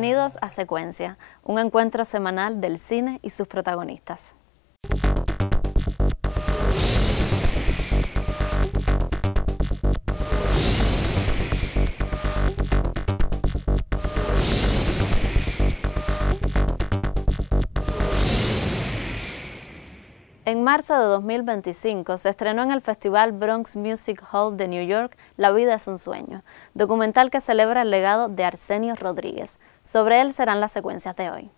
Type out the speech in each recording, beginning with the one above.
Bienvenidos a Secuencia, un encuentro semanal del cine y sus protagonistas. En marzo de 2025 se estrenó en el Festival Bronx Music Hall de New York La vida es un sueño, documental que celebra el legado de Arsenio Rodríguez. Sobre él serán las secuencias de hoy.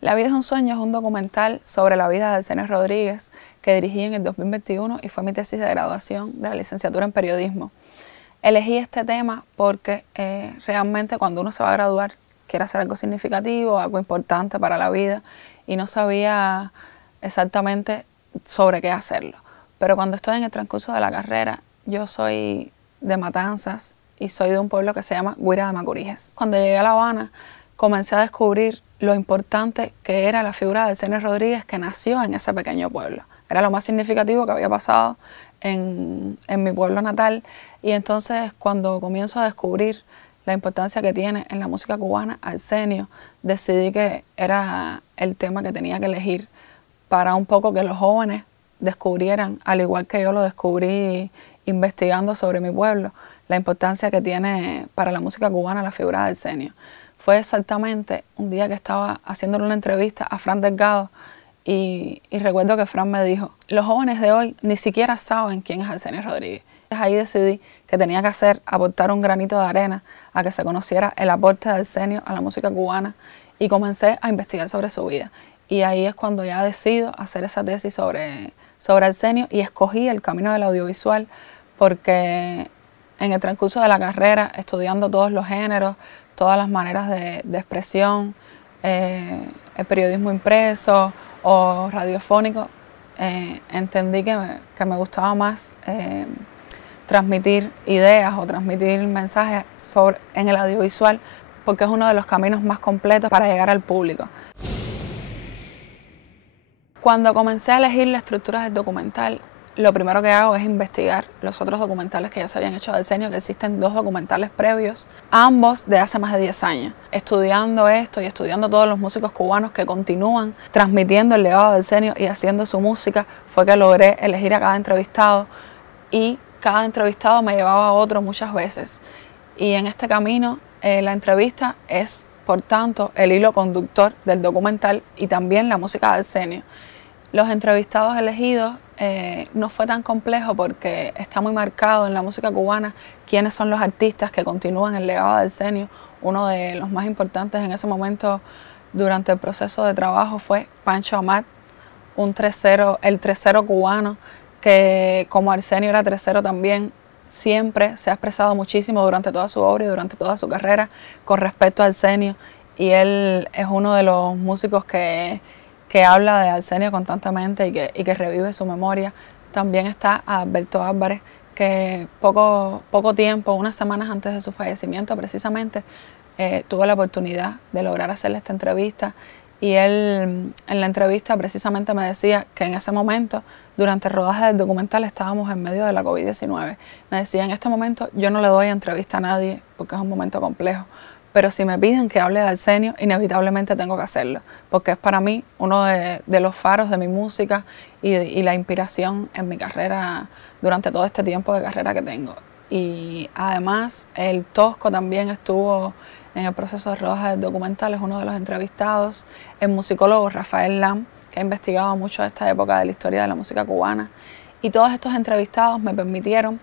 La vida es un sueño es un documental sobre la vida de Arsenio Rodríguez que dirigí en el 2021 y fue mi tesis de graduación de la licenciatura en periodismo. Elegí este tema porque realmente cuando uno se va a graduar quiere hacer algo significativo, algo importante para la vida y no sabía exactamente sobre qué hacerlo. Pero cuando estoy en el transcurso de la carrera, yo soy de Matanzas y soy de un pueblo que se llama Guira de Macurijes. Cuando llegué a La Habana comencé a descubrir lo importante que era la figura de Arsenio Rodríguez, que nació en ese pequeño pueblo. Era lo más significativo que había pasado en mi pueblo natal, y entonces cuando comienzo a descubrir la importancia que tiene en la música cubana Arsenio, decidí que era el tema que tenía que elegir para un poco que los jóvenes descubrieran, al igual que yo lo descubrí investigando sobre mi pueblo, la importancia que tiene para la música cubana la figura de Arsenio. Fue exactamente un día que estaba haciéndole una entrevista a Fran Delgado y recuerdo que Fran me dijo: los jóvenes de hoy ni siquiera saben quién es Arsenio Rodríguez. Ahí decidí que tenía que aportar un granito de arena a que se conociera el aporte de Arsenio a la música cubana, y comencé a investigar sobre su vida. Y ahí es cuando ya decido hacer esa tesis sobre Arsenio, y escogí el camino del audiovisual porque en el transcurso de la carrera, estudiando todos los géneros, todas las maneras de expresión, el periodismo impreso o radiofónico, entendí que me gustaba más transmitir ideas o transmitir mensajes en el audiovisual, porque es uno de los caminos más completos para llegar al público. Cuando comencé a elegir la estructura del documental, lo primero que hago es investigar los otros documentales que ya se habían hecho de Arsenio, que existen 2 documentales previos, ambos de hace más de 10 años. Estudiando esto y estudiando todos los músicos cubanos que continúan transmitiendo el legado de Arsenio y haciendo su música, fue que logré elegir a cada entrevistado, y cada entrevistado me llevaba a otro muchas veces. Y en este camino, la entrevista es, por tanto, el hilo conductor del documental y también la música de Arsenio. Los entrevistados elegidos no fue tan complejo porque está muy marcado en la música cubana quiénes son los artistas que continúan el legado de Arsenio. Uno de los más importantes en ese momento durante el proceso de trabajo fue Pancho Amat, el tresero cubano, que como Arsenio era tresero también, siempre se ha expresado muchísimo durante toda su obra y durante toda su carrera con respecto a Arsenio, y él es uno de los músicos que habla de Arsenio constantemente y que revive su memoria. También está Alberto Álvarez, que poco tiempo, unas semanas antes de su fallecimiento precisamente, tuve la oportunidad de lograr hacerle esta entrevista, y él en la entrevista precisamente me decía que en ese momento, durante el rodaje del documental, estábamos en medio de la COVID-19. Me decía: en este momento yo no le doy entrevista a nadie porque es un momento complejo, pero si me piden que hable de Arsenio, inevitablemente tengo que hacerlo, porque es para mí uno de los faros de mi música y la inspiración en mi carrera durante todo este tiempo de carrera que tengo. Y además el Tosco también estuvo en el proceso de rodaje del documental, es uno de los entrevistados. El musicólogo Rafael Lam, que ha investigado mucho esta época de la historia de la música cubana. Y todos estos entrevistados me permitieron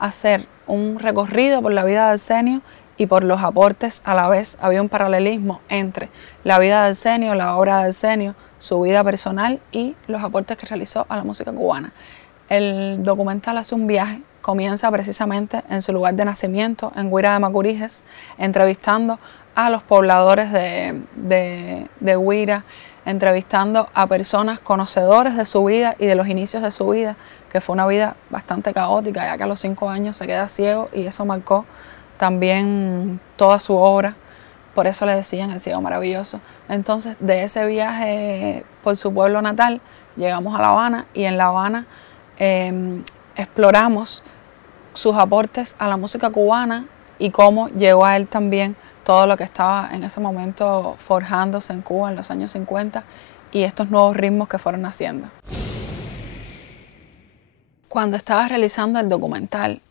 hacer un recorrido por la vida de Arsenio y por los aportes a la vez. Había un paralelismo entre la vida de Arsenio, la obra de Arsenio, su vida personal y los aportes que realizó a la música cubana. El documental hace un viaje comienza precisamente en su lugar de nacimiento, en Huira de Macuriges, entrevistando a los pobladores de Huira, entrevistando a personas conocedores de su vida y de los inicios de su vida, que fue una vida bastante caótica, ya que a los 5 años se queda ciego y eso marcó también toda su obra. Por eso le decían el ciego maravilloso. Entonces, de ese viaje por su pueblo natal, llegamos a La Habana y en La Habana exploramos sus aportes a la música cubana y cómo llegó a él también todo lo que estaba en ese momento forjándose en Cuba en los años 50 y estos nuevos ritmos que fueron naciendo. Cuando estaba realizando el documental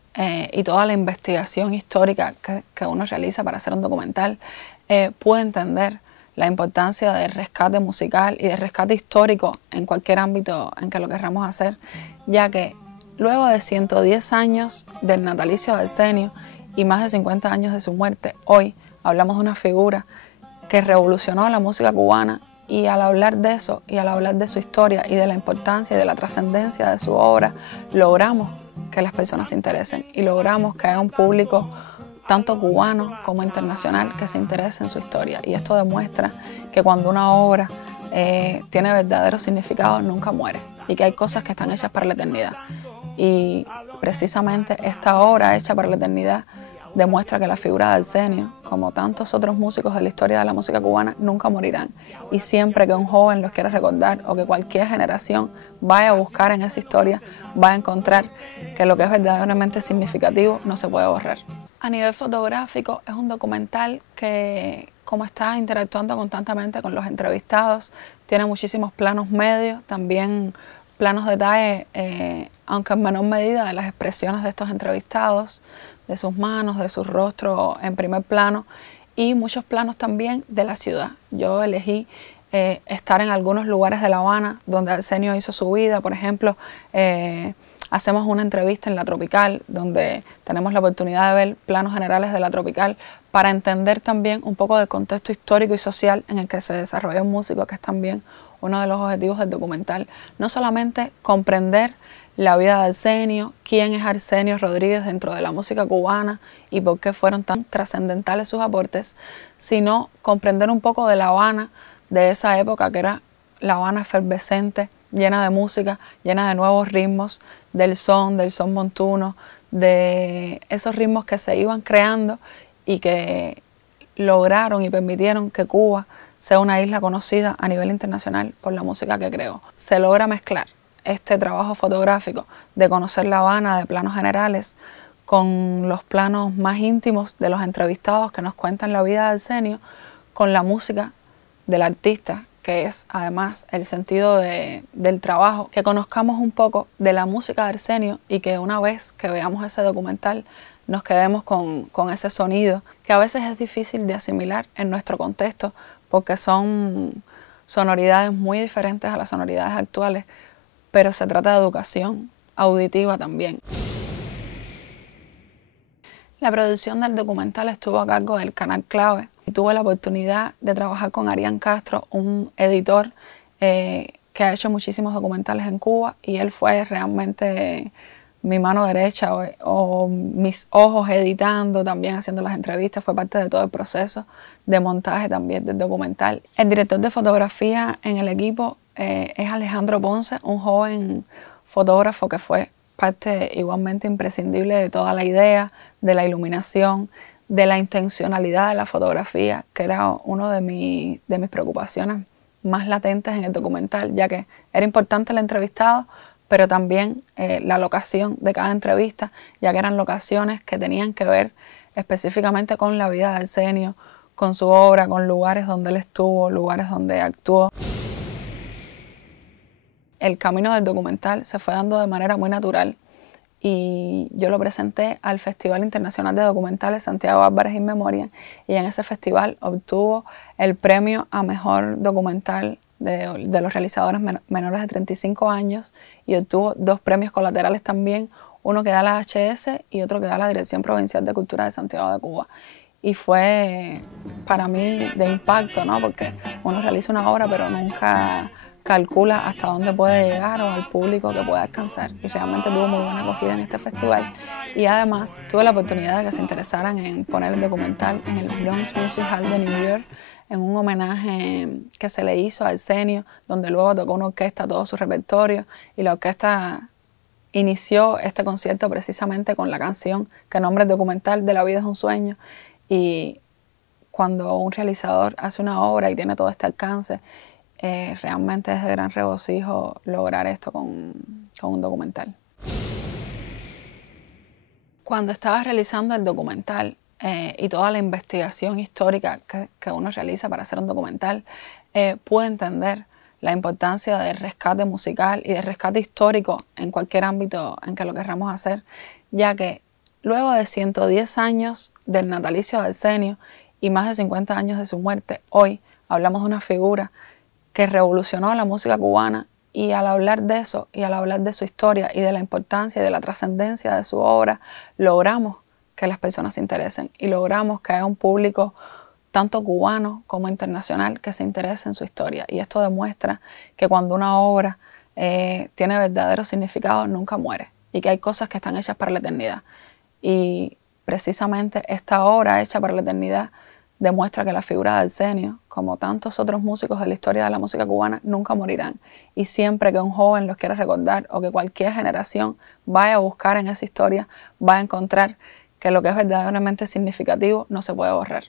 y toda la investigación histórica que uno realiza para hacer un documental, pude entender la importancia del rescate musical y del rescate histórico en cualquier ámbito en que lo querramos hacer, ya que luego de 110 años del natalicio de Arsenio y más de 50 años de su muerte, hoy hablamos de una figura que revolucionó la música cubana y al hablar de eso y al hablar de su historia y de la importancia y de la trascendencia de su obra, logramos que las personas se interesen y logramos que haya un público tanto cubano como internacional que se interese en su historia. Y esto demuestra que cuando una obra tiene verdadero significado nunca muere y que hay cosas que están hechas para la eternidad. Y precisamente esta obra hecha para la eternidad demuestra que la figura de Arsenio, como tantos otros músicos de la historia de la música cubana, nunca morirán. Y siempre que un joven los quiera recordar o que cualquier generación vaya a buscar en esa historia, va a encontrar que lo que es verdaderamente significativo no se puede borrar. A nivel fotográfico es un documental que, como está interactuando constantemente con los entrevistados, tiene muchísimos planos medios, también planos detalle, aunque en menor medida, de las expresiones de estos entrevistados, de sus manos, de su rostro en primer plano y muchos planos también de la ciudad. Yo elegí estar en algunos lugares de La Habana donde Arsenio hizo su vida. Por ejemplo, hacemos una entrevista en La Tropical donde tenemos la oportunidad de ver planos generales de La Tropical para entender también un poco del contexto histórico y social en el que se desarrolla un músico, que es también uno de los objetivos del documental. No solamente comprender la vida de Arsenio, quién es Arsenio Rodríguez dentro de la música cubana y por qué fueron tan trascendentales sus aportes, sino comprender un poco de La Habana, de esa época que era La Habana efervescente, llena de música, llena de nuevos ritmos, del son montuno, de esos ritmos que se iban creando y que lograron y permitieron que Cuba sea una isla conocida a nivel internacional por la música que creó. Se logra mezclar este trabajo fotográfico de conocer La Habana de planos generales con los planos más íntimos de los entrevistados que nos cuentan la vida de Arsenio, con la música del artista, que es además el sentido del trabajo, que conozcamos un poco de la música de Arsenio y que una vez que veamos ese documental nos quedemos con ese sonido que a veces es difícil de asimilar en nuestro contexto porque son sonoridades muy diferentes a las sonoridades actuales, pero se trata de educación auditiva también. La producción del documental estuvo a cargo del Canal Clave y tuve la oportunidad de trabajar con Arián Castro, un editor que ha hecho muchísimos documentales en Cuba y él fue realmente mi mano derecha o mis ojos editando, también haciendo las entrevistas, fue parte de todo el proceso de montaje también del documental. El director de fotografía en el equipo es Alejandro Ponce, un joven fotógrafo que fue parte igualmente imprescindible de toda la idea, de la iluminación, de la intencionalidad de la fotografía, que era una de mis preocupaciones más latentes en el documental, ya que era importante el entrevistado, pero también la locación de cada entrevista, ya que eran locaciones que tenían que ver específicamente con la vida de Arsenio, con su obra, con lugares donde él estuvo, lugares donde actuó. El camino del documental se fue dando de manera muy natural y yo lo presenté al Festival Internacional de Documentales Santiago Álvarez in Memoriam y en ese festival obtuvo el premio a Mejor Documental de los realizadores menores de 35 años y obtuvo 2 premios colaterales también, uno que da la HS y otro que da la Dirección Provincial de Cultura de Santiago de Cuba. Y fue para mí de impacto, ¿no? Porque uno realiza una obra pero nunca calcula hasta dónde puede llegar o al público que puede alcanzar. Y realmente tuvo muy buena acogida en este festival. Y además tuve la oportunidad de que se interesaran en poner el documental en el Bronx Music Hall de New York, en un homenaje que se le hizo a Arsenio, donde luego tocó una orquesta todo su repertorio, y la orquesta inició este concierto precisamente con la canción que nombra el documental de La vida es un sueño. Y cuando un realizador hace una obra y tiene todo este alcance, realmente es de gran regocijo lograr esto con un documental. Cuando estaba realizando el documental y toda la investigación histórica que uno realiza para hacer un documental, pude entender la importancia del rescate musical y del rescate histórico en cualquier ámbito en que lo queramos hacer, ya que luego de 110 años del natalicio de Arsenio y más de 50 años de su muerte, hoy hablamos de una figura que revolucionó la música cubana, y al hablar de eso y al hablar de su historia y de la importancia y de la trascendencia de su obra, logramos que las personas se interesen y logramos que haya un público tanto cubano como internacional que se interese en su historia. Y esto demuestra que cuando una obra tiene verdadero significado, nunca muere, y que hay cosas que están hechas para la eternidad. Y precisamente esta obra hecha para la eternidad demuestra que la figura de Arsenio, como tantos otros músicos de la historia de la música cubana, nunca morirán. Y siempre que un joven los quiera recordar, o que cualquier generación vaya a buscar en esa historia, va a encontrar que lo que es verdaderamente significativo no se puede borrar.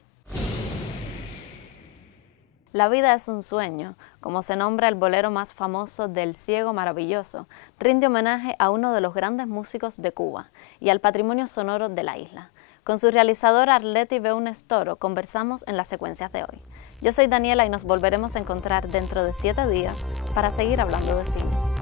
La vida es un sueño, como se nombra el bolero más famoso del Ciego Maravilloso, rinde homenaje a uno de los grandes músicos de Cuba y al patrimonio sonoro de la isla. Con su realizadora Arleti Beunes Toro conversamos en las secuencias de hoy. Yo soy Daniela y nos volveremos a encontrar dentro de 7 días para seguir hablando de cine.